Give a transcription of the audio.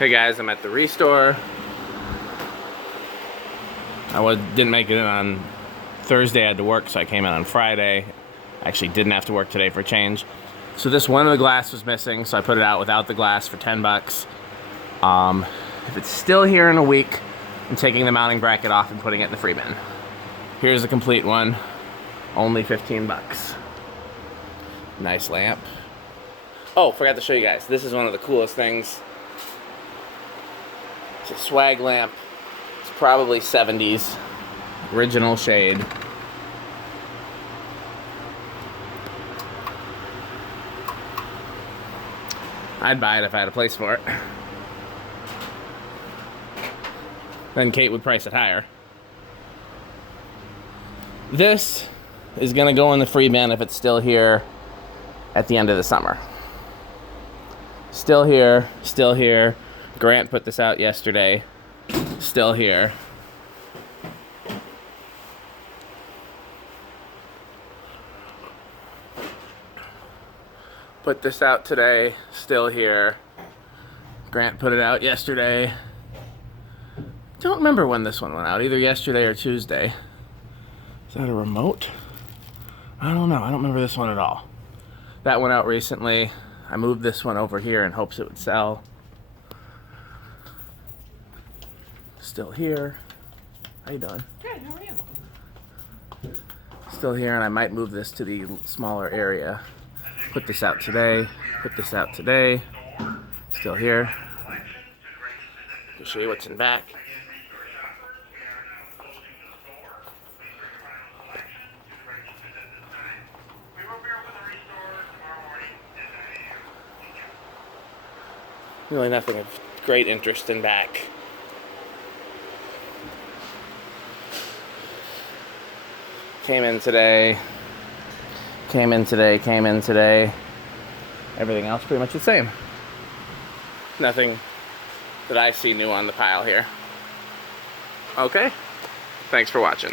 Hey guys, I'm at the Restore. Didn't make it in on Thursday. I had to work, so I came in on Friday. Actually didn't have to work today for a change. So this one of the glass was missing, so I put it out without the glass for 10 bucks. If it's still here in a week, I'm taking the mounting bracket off and putting it in the free bin. Here's a complete one, only 15 bucks. Nice lamp. Oh, forgot to show you guys. This is one of the coolest things. It's a swag lamp. It's probably 70s. Original shade. I'd buy it if I had a place for it. Then Kate would price it higher. This is gonna go in the free bin if it's still here at the end of the summer. Still here, still here. Grant put this out yesterday. Still here. Put this out today, still here. Grant put it out yesterday. Don't remember when this one went out, either yesterday or Tuesday. Is that a remote? I don't know, I don't remember this one at all. That went out recently. I moved this one over here in hopes it would sell. Still here. How you doing? Good, how are you? Still here, and I might move this to the smaller area. Put this out today. Put this out today. Still here. I'll show you what's in back. Really nothing of great interest in back. Came in today. Came in today, came in today. Everything else pretty much the same. Nothing that I see new on the pile here. Okay, thanks for watching.